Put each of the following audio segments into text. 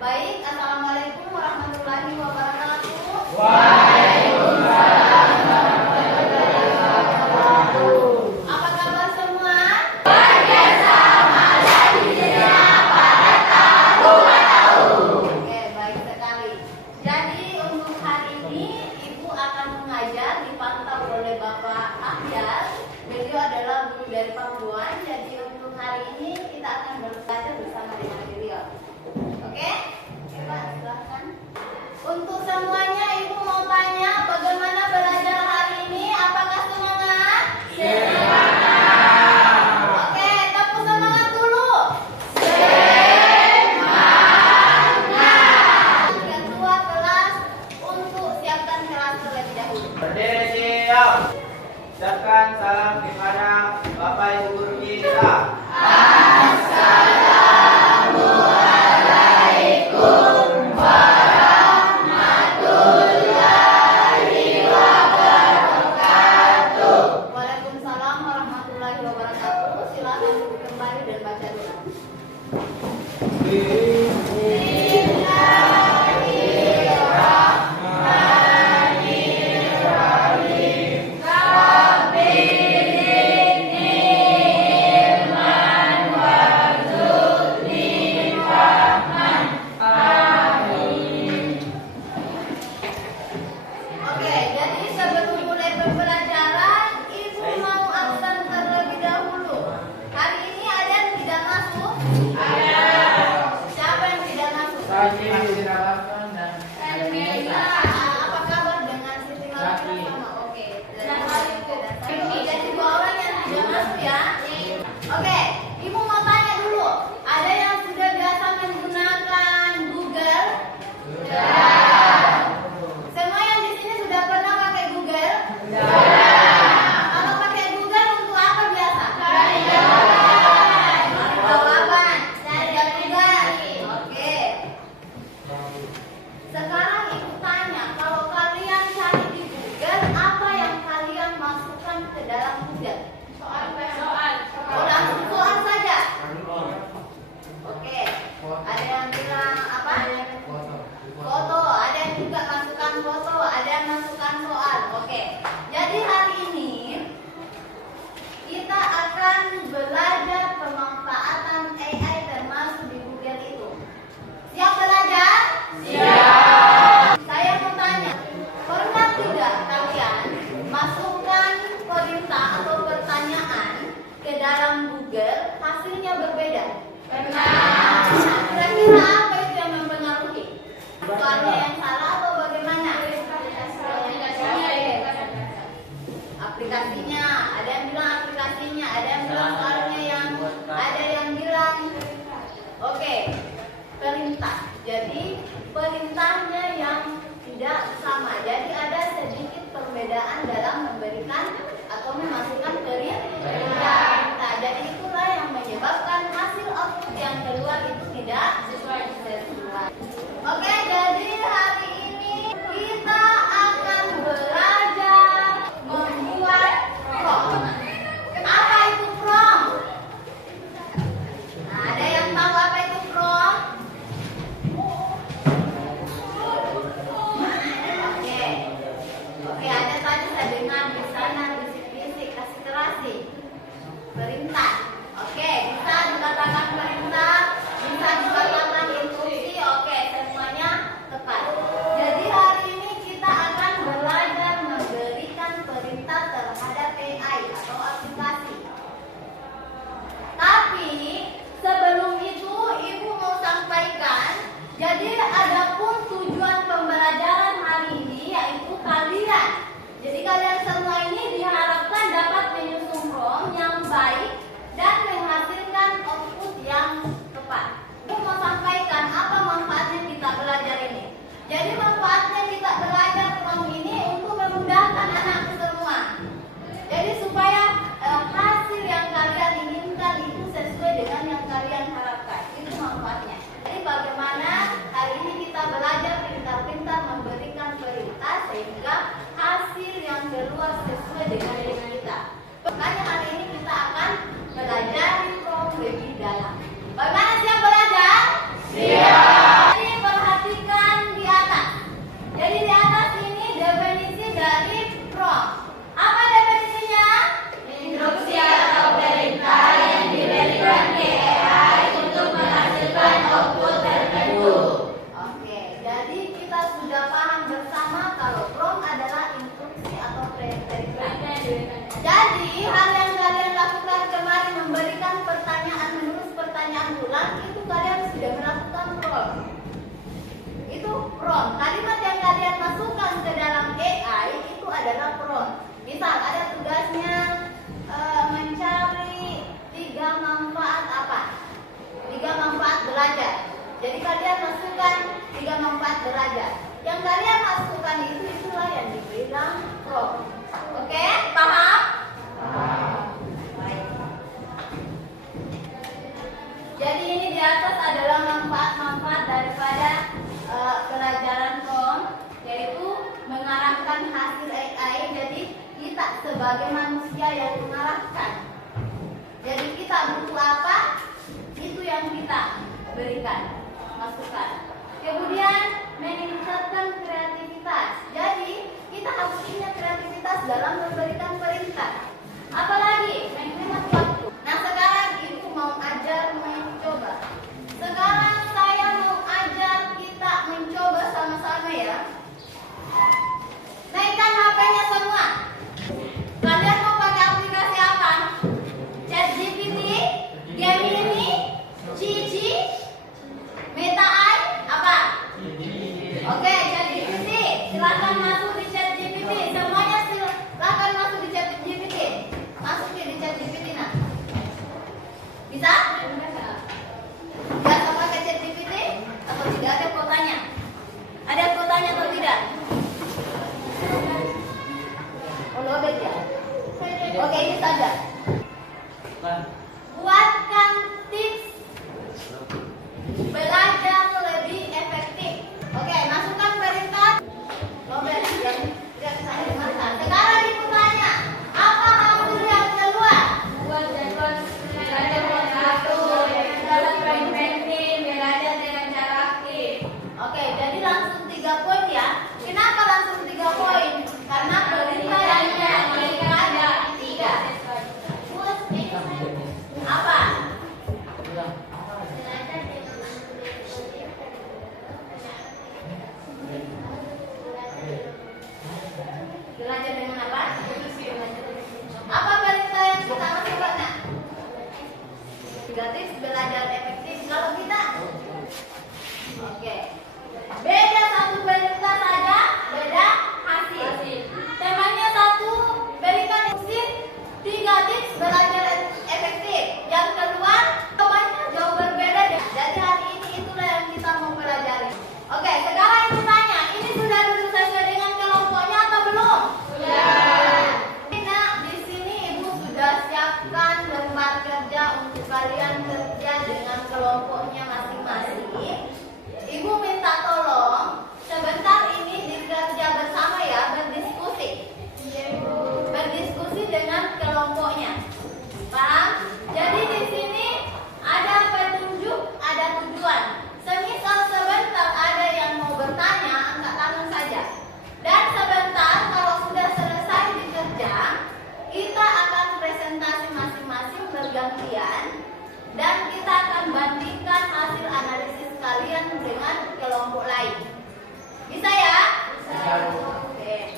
Baik, Assalamualaikum warahmatullahi wabarakatuh. Waalaikumsalam warahmatullahi wabarakatuh. Apa kabar semua? Bersama Lazizia pada tahu. Oke, baik sekali. Jadi untuk hari ini Ibu akan mengajar dipantau oleh Bapak Ahyar. Beliau adalah guru dari Pamuan. Jadi untuk hari ini kita akan belajar bersama dengan beliau. Oke? Pak, silahkan. Untuk semuanya Ibu mau tanya bagaimana belajar hari ini? Apakah semangat? Semangat. Oke, tepuk semangat dulu. Semangat. Ketua kelas untuk siapkan kelas terlebih dahulu. Berdiri siap. Ucapkan salam kepada Bapak Ibu guru kita. Assalamualaikum warahmatullahi wabarakatuh. Waalaikumsalam warahmatullahi wabarakatuh. Silakan duduk kembali dan baca doa. Oke, jadi sebelum mulai pembelajaran, Ibu mau absen terlebih dahulu. Hari ini ada yang tidak masuk? Ada. Siapa yang tidak masuk? Apa kabar dengan Siti Malvina sama? Oke. Jadi dua orang yang tidak masuk ya. Oke, Ibu mau tanya dulu. Ada yang sudah biasa menggunakan Google? Semua yang di sini sudah pernah pakai Google? Kalau pakai Google untuk apa biasa? Jawaban. Cari tugas. Oke. Sekarang Ibu tanya, kalau kalian cari di Google, apa yang kalian masukkan ke dalam Google? Soal. Oh, langsung soal saja. Oke. Ada yang bilang apa? Foto. Ada yang juga masukkan foto. Ada yang masukkan soal. Oke. Jadi hari ini kita akan belajar pemanfaatan AI termasuk di Google itu. Siap belajar? Saya mau tanya, pernah tidak kalian masukkan perintah atau pertanyaan ke dalam Google, hasilnya berbeda? Pernah. Kira-kira apa itu yang mempengaruhi? Soalnya yang salah atau bagaimana? Aplikasinya, ada yang bilang aplikasinya, ada yang bilang soalnya ada yang bilang oke, perintah. Jadi perintahnya yang tidak sama. Jadi ada sedikit perbedaan dalam memberikan atau memasukkan perintah. Jadi itulah yang menyebabkan hasil output yang keluar itu tidak sesuai. Oke, jadi hari ini kita akan belajar membuat prompt. Apa itu prompt? Nah, ada yang tahu apa itu prompt? Oke, ada tadi saya dengar di sana bisik-bisik, kasih keras. kalian masukkan 3/4 derajat. Yang kalian masukkan itulah yang dibilang prompt. Oke, paham? Baik. Jadi ini di atas adalah manfaat-manfaat daripada pelajaran prompt, yaitu mengarahkan hasil AI. Jadi kita sebagai manusia yang mengarahkan. Jadi kita butuh apa? Itu yang kita berikan, masukkan. Kemudian meningkatkan kreativitas. Jadi kita harus punya kreativitas dalam memberikan perintah. Apalagi menghemat waktu. Nah sekarang ibu mau ajar mencoba. Sekarang saya mau ajar kita mencoba sama-sama ya. Naikkan HP-nya semua. Kalian mau pakai aplikasi apa? ChatGPT, Gemini, Cici, Meta AI, apa? Oke, ChatGPT. Silakan masuk di ChatGPT. Semuanya silakan masuk di ChatGPT. Masuk di ChatGPT nah. Bisa? Bisa pakai ChatGPT atau tidak ada kotanya? Ada kotanya atau tidak? Oh, loaded ya? Oke, ini saja. Buatkan tips belajar lebih efektif. Oke, masukkan perintah. Loaded yang tidak bisa dimakan. Sekarang ibu tanya, apa hasil yang keluar? Buat belajar dengan cara aktif. Oke, jadi langsung 3 poin ya. Kenapa langsung 3 poin? Karena perintah yang ada 3. Apa? Belajar dengan apa? Apa perintah yang kita masukkan? Nah? 3 tips belajar efektif kalau kita. Oke. Beda satu perintah saja, beda hasil. Temanya satu, berikan instruksi 3 tips belajar efektif. Yang kedua, jawabannya jauh berbeda. Jadi hari ini itulah yang kita mau pelajari. Oke, sekarang ibu tanya, ini sudah duduk sesuai dengan kelompoknya atau belum? Sudah. Nah, di sini ibu sudah siapkan lembar kerja untuk kalian kerja dengan kelompoknya masing-masing. Ibu minta tolong sebentar ini dikerja bersama ya, berdiskusi. Berdiskusi dengan kelompoknya. Paham? Jadi di sini ada petunjuk, ada tujuan. Semisal sebentar ada yang mau bertanya, angkat tangan saja. Dan sebentar kalau sudah selesai dikerja, kita akan presentasi masing-masing bergantian dan kita akan bandingkan hasil analisis kalian dengan kelompok lain. Bisa ya? Bisa. Oke.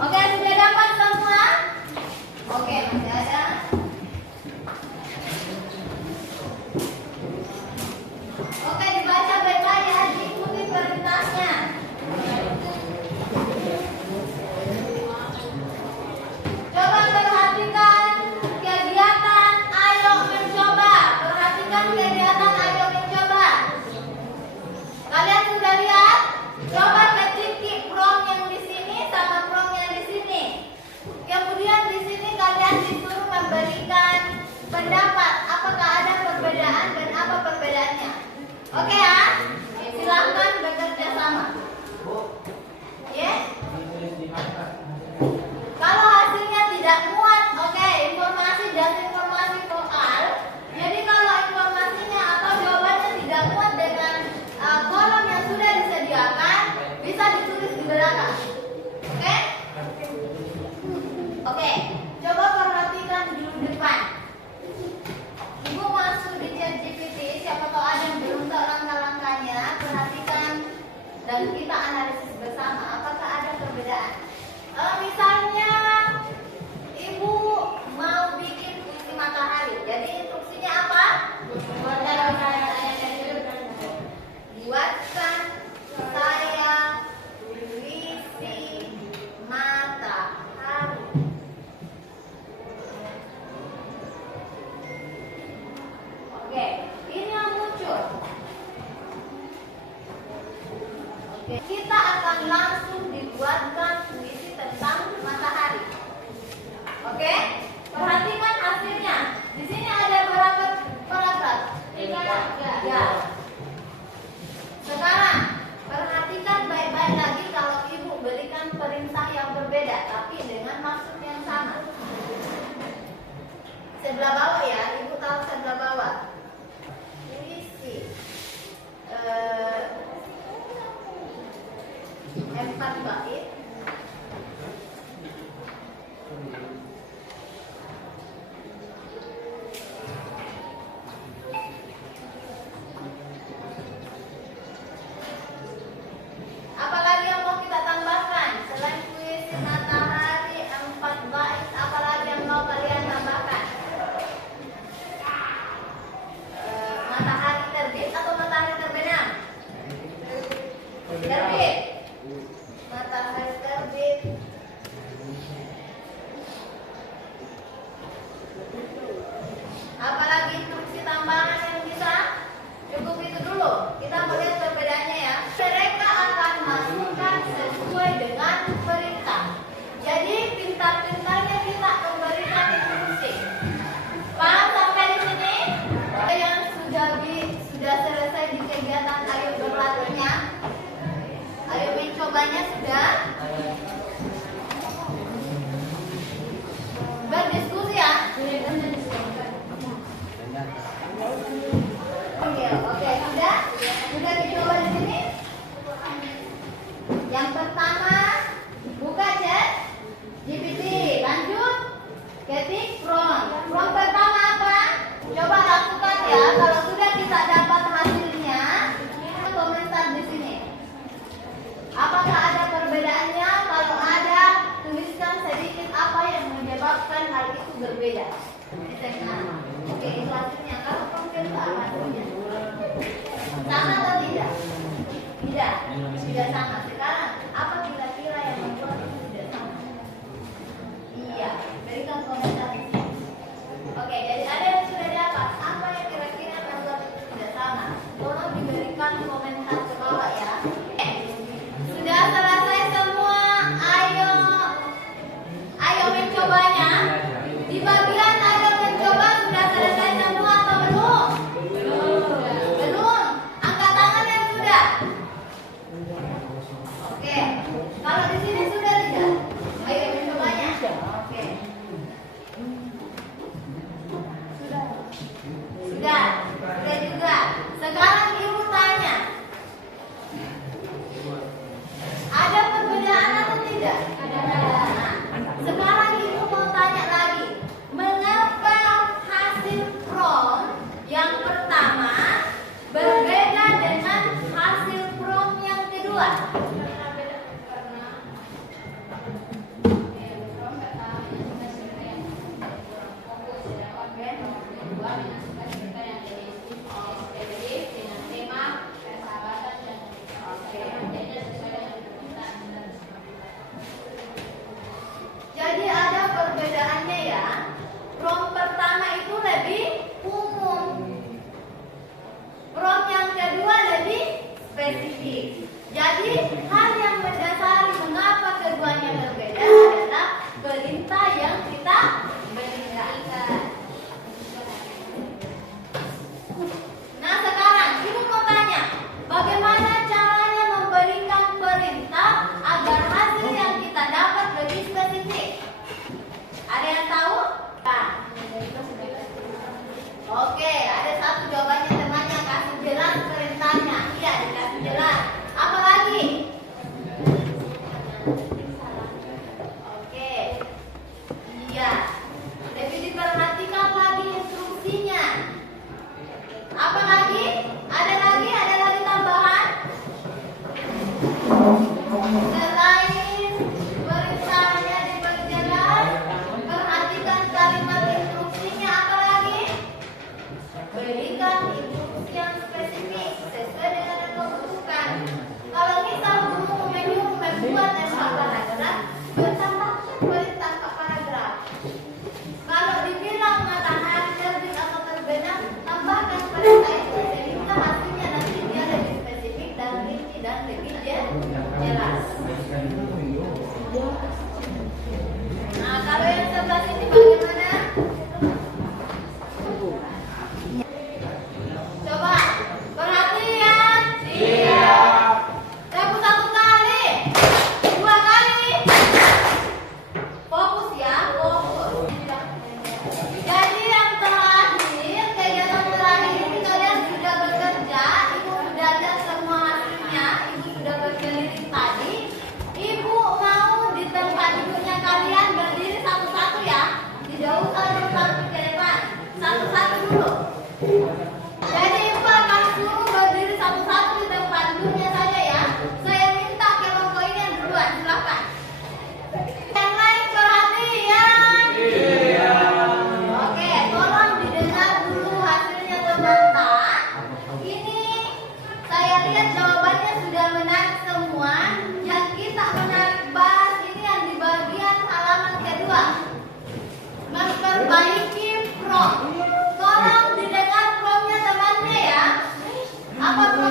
Oke, sudah dapat semua? Oke, masih ada. Oke, dibaca baik-baik ya, diikuti perintahnya. Coba perhatikan kegiatan ayo mencoba. Perhatikan kegiatan ayo mencoba. Kalian sudah lihat? Coba ketik prompt yang di sini sama prompt yang di sini. Kemudian di sini kalian disuruh memberikan pendapat apakah ada perbedaan dan apa perbedaannya. Oke ya? Silahkan bekerja sama. Ya? Kalau hasilnya tidak muat, oke, informasi dan informasi vokal. Jadi kalau informasinya atau jawabannya tidak muat dengan kolom yang sudah disediakan, bisa ditulis di belakang. Oke? Oke, coba perhatikan dulu depan. Ibu masuk di ChatGPT, siapa tahu ada yang belum tahu langkah Kita akan langsung dibuatkan puisi tentang matahari. Oke? Perhatikan hasilnya. Di sini ada berapa paragraf? 3. Ya. Sekarang perhatikan baik-baik lagi kalau ibu berikan perintah yang berbeda, tapi dengan maksud yang sama. Sebelah bawah ya, ibu tahu sebelah bawah. Puisi 4 bait. Apalagi yang mau kita tambahkan selain puisi matahari 4 bait? Apalagi yang mau kalian tambahkan? Matahari terbit atau matahari terbenam? Terbit. Matahari terbit. Apalagi instruksi tambahan yang bisa? Cukup itu dulu. Kita melihat perbedaannya ya. Mereka akan masukkan sesuai dengan perintah. Jadi pintar-pintarnya kita memberikan instruksi. Paham sampai di sini? Yang sudah selesai di kegiatan ayo berlatihnya, ayo mencobanya sudah. Berdiskusi ya. Oke, sudah dicoba di sini. Yang pertama, buka chat GPT, lanjut ketik prompt. Prompt pertama apa? Coba lakukan ya. Kalau sudah kita dapat hasilnya, komentar di sini. Apakah ada perbedaannya? Kalau ada, tuliskan sedikit apa yang menyebabkan hal itu berbeda. Oke, itu hasilnya. Kalau komentar hasilnya sama atau tidak? Tidak sama. Sekarang apa kira-kira yang membuat itu tidak sama? Iya, berikan komentar di sini. Oke, jadi ada yang sudah dapat. Apa yang kira-kira membuat itu tidak sama? Tolong diberikan komentar ke bawah ya. Sudah selesai semua. Ayo mencobanya. Di bagian ayo mencoba sudah selesai semua atau belum? Belum. Angkat tangan yang sudah. Oke. Kalau di sini sudah tidak? Ayo mencobanya. Oke. Sudah juga. Sekarang ibu tanya, ada perbedaan atau tidak? Nah, sekarang ibu mau tanya lagi, mengapa hasil prompt yang pertama berbeda dengan hasil prompt yang kedua? Jadi ada perbedaannya ya. Prompt pertama itu lebih umum. Prompt yang kedua lebih spesifik. Jadi hal yang mendasari mengapa keduanya berbeda adalah perintah yang kita berikan. Nah sekarang ibu mau tanya, bagaimana caranya memberikan perintah agar hasil yang kita dapat lebih spesifik? Ada yang tahu? Nah. Oke, ada satu jawabannya temannya kasih jelas perintahnya. Iya, dikasih jelas. Apa lagi? perbaiki prom. Tolong didengar promnya temannya ya. Apa prom